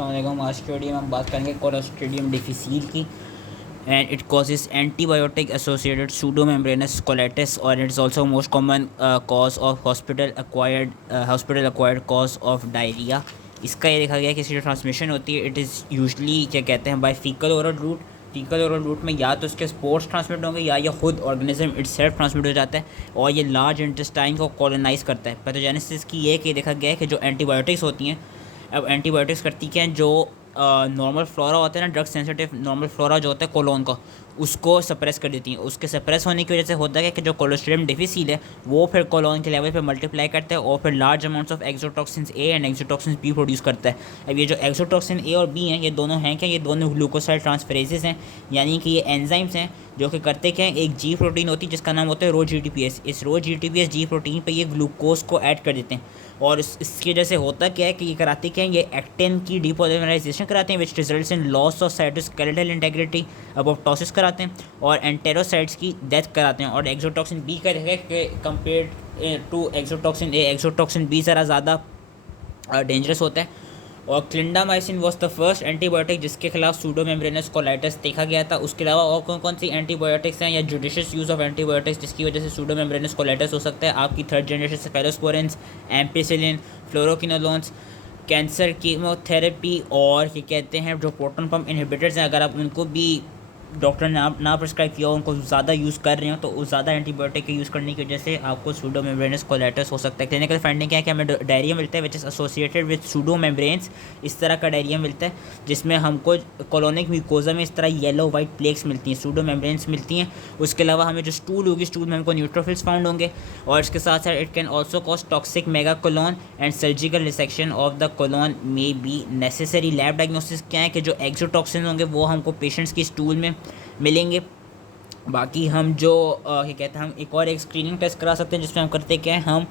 अस्सलाम वालेकुम। आज की वीडियो में हम बात करेंगे क्लोस्ट्रीडियम डिफिसिल की and it causes antibiotic associated pseudomembranous colitis or it is also most common cause of hospital acquired cause of diarrhea। इसका ये देखा गया है कि इसकी जो ट्रांसमिशन होती है इट इज़ यूजली क्या कहते हैं बाय फीकल ओरल रूट में या तो उसके स्पोर्ट्स ट्रांसमिट होंगे या ये खुद ऑर्गेनिज्म इट सेल्फ ट्रांसमिट हो जाता है और ये लार्ज इंटेस्टाइन को कॉलोनाइज करता है। पैथोजेनेसिस की ये कि देखा गया है कि जो एंटीबायोटिक्स होती हैं, अब एंटीबायोटिक्स करती क्या हैं, जो नॉर्मल फ्लोरा होता है ना, ड्रग सेंसिटिव नॉर्मल फ्लोरा जो होता है कोलोन का, उसको सप्रेस कर देती हैं। उसके सप्रेस होने की वजह से होता है कि जो कोलोस्ट्रिडियम डिफिसिल है वो फिर कोलोन के लेवल पे मल्टीप्लाई करता है और फिर large amounts of exotoxins A and exotoxins B produce करता है। अब ये जो एक्सोटॉक्सिन ए और बी हैं ये दोनों हैं क्या, ये दोनों ग्लूकोसाइड ट्रांसफरेजेस हैं, यानी कि ये एंजाइम्स हैं जो कि करते क्या हैं, एक जी प्रोटीन होती है जिसका नाम होता है Rho G T P S. इस Rho G T P S G protein पर ये ग्लूकोज को ऐड कर देते हैं और इसकी वजह से होता क्या है कि ये कराते क्या हैं, ये एक्टिन की डीपोलिमराइजेशन कराते हैं which results in loss of cytoskeletal integrity, apoptosis कराते हैं और एंटेरोसाइट्स की डेथ कराते हैं। और एक्सोटॉक्सिन बी का है कि compare to exotoxin A, exotoxin B ज़रा ज़्यादा डेंजरस होता है। और clindamycin was the first antibiotic जिसके खिलाफ सूडोमेम्ब्रेनस कोलाइटिस देखा गया था। उसके अलावा और कौन कौन सी एंटीबायोटिक्स हैं या जुडिशियस यूज़ ऑफ एंटीबायोटिक्स जिसकी वजह से सूडोमेम्ब्रेनस कोलाइटिस हो सकता है, आपकी third generation cephalosporins, ampicillin, fluoroquinolones, cancer chemotherapy और ये कहते हैं जो प्रोटॉन पंप इनहिबिटर्स हैं, अगर आप उनको भी डॉक्टर ने ना प्रिस्क्राइब किया, उनको ज़्यादा यूज़ कर रहे हो तो उस ज़्यादा एंटीबायोटिक के यूज़ करने की वजह से आपको सूडोमेम्ब्रेनस कोलाइटिस हो सकता है। क्लिनिकल फाइंडिंग क्या है कि हमें डायरिया मिलता है विच इज़ एसोसिएटेड विद सूडोमेम्ब्रेन्स, इस तरह का डायरिया मिलता है जिसमें हमको कोलोनिक म्यूकोजा में इस तरह येलो वाइट प्लेक्स मिलती हैं, सूडोमेम्ब्रेन्स मिलती हैं। उसके अलावा हमें जो स्टूल होगी, स्टूल में हमको न्यूट्रोफिल्स फाउंड होंगे और इसके साथ साथ it can also cause toxic mega colon and surgical resection of the colon may be necessary. Lab diagnosis क्या है कि जो एक्सोटॉक्सिन होंगे वो हमको पेशेंट्स की स्टूल में मिलेंगे। बाकी हम जो क्या कहते हैं, हम एक स्क्रीनिंग टेस्ट करा सकते हैं जिसमें हम करते क्या है, हम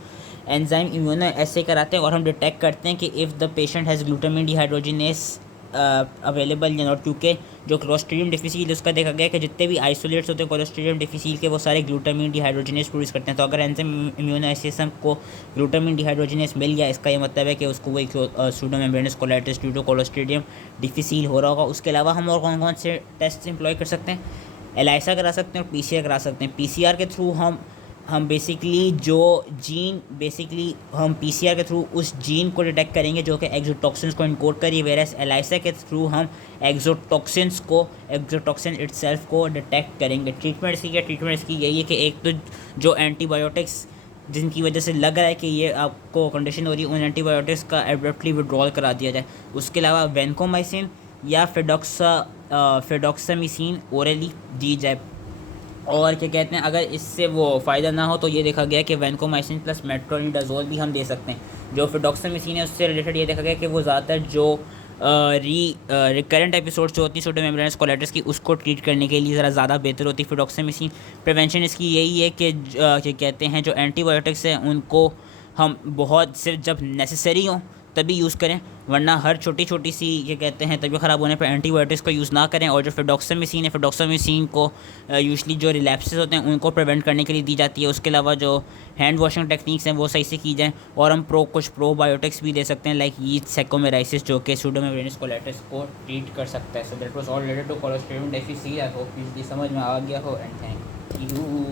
एंजाइम इम्यूनो एसे कराते हैं और हम डिटेक्ट करते हैं कि if the patient has glutamine dehydrogenase available या नॉट, क्योंकि जो क्लोस्ट्रीडियम डिफिसिल उसका देखा गया कि जितने भी आइसोलेट्स होते हैं क्लोस्ट्रीडियम डिफिसिल के वो सारे ग्लूटामिन डिहाइड्रोजिनेस प्रोड्यूस करते हैं। तो अगर एंजाइम इम्यूनो एसिसम को ग्लूटामिन डिहाइड्रोजिनेस मिल गया, इसका ये मतलब है कि उसको वही pseudomembranous colitis due to clostridium difficile हो रहा होगा। उसके अलावा हम और कौन कौन से टेस्ट एम्प्लॉय कर सकते हैं, एलाइसा करा सकते हैं और पीसीआर करा सकते हैं। पीसीआर के थ्रू हम बेसिकली जो जीन हम पीसीआर के थ्रू उस जीन को डिटेक्ट करेंगे जो कि एक्सोटॉक्सिन्स को इनकोड करिए, वेरस एलाइसा के थ्रू हम एक्सोटॉक्सिन इटसेल्फ को डिटेक्ट करेंगे। ट्रीटमेंट इसकी यही है कि एक तो जो एंटीबायोटिक्स जिनकी वजह से लग रहा है कि ये आपको कंडीशन हो रही है, उन एंटीबायोटिक्स का एब्रप्टली विड्रॉल करा दिया जाए। उसके अलावा वेंकोमाइसिन या फेडोक्सामिसिन ओरली दी जाए। और क्या कहते हैं, अगर इससे वो फ़ायदा ना हो तो ये देखा गया कि वैनकोमाइसिन प्लस मेट्रोनिडाजोल भी हम दे सकते हैं। जो फेडोक्सामिसिन है उससे रिलेटेड ये देखा गया कि वो ज़्यादातर जो रिकरेंट एपिसोड्स जो होती हैं सूडोमेम्ब्रेनस कोलाइटिस की, उसको ट्रीट करने के लिए ज़रा ज़्यादा बेहतर होती है फेडोक्सामिसिन। प्रिवेंशन इसकी यही है कि क्या कहते हैं, जो एंटीबायोटिक्स हैं उनको हम बहुत सिर्फ जब नेसेसरी हो तभी यूज़ करें, वरना हर छोटी छोटी सी ये कहते हैं तबीयत ख़राब होने पर एंटीबायोटिक्स को यूज़ ना करें। और जो फेडोक्सामिसिन को यूजली जो रिलैप्सेस होते हैं उनको प्रिवेंट करने के लिए दी जाती है। उसके अलावा जो हैंड वॉशिंग टेक्निक्स हैं वो सही से की जाएँ और हम कुछ प्रोबायोटिक्स भी दे सकते हैं लाइक यीस्ट सैकोमेराइसिस जो कि सूडोमेम्ब्रेनस कोलाइटिस को ट्रीट कर सकता है। So that was all related to clostridium difficile. I hope easily समझ में आ गया हो एंड थैंक यू।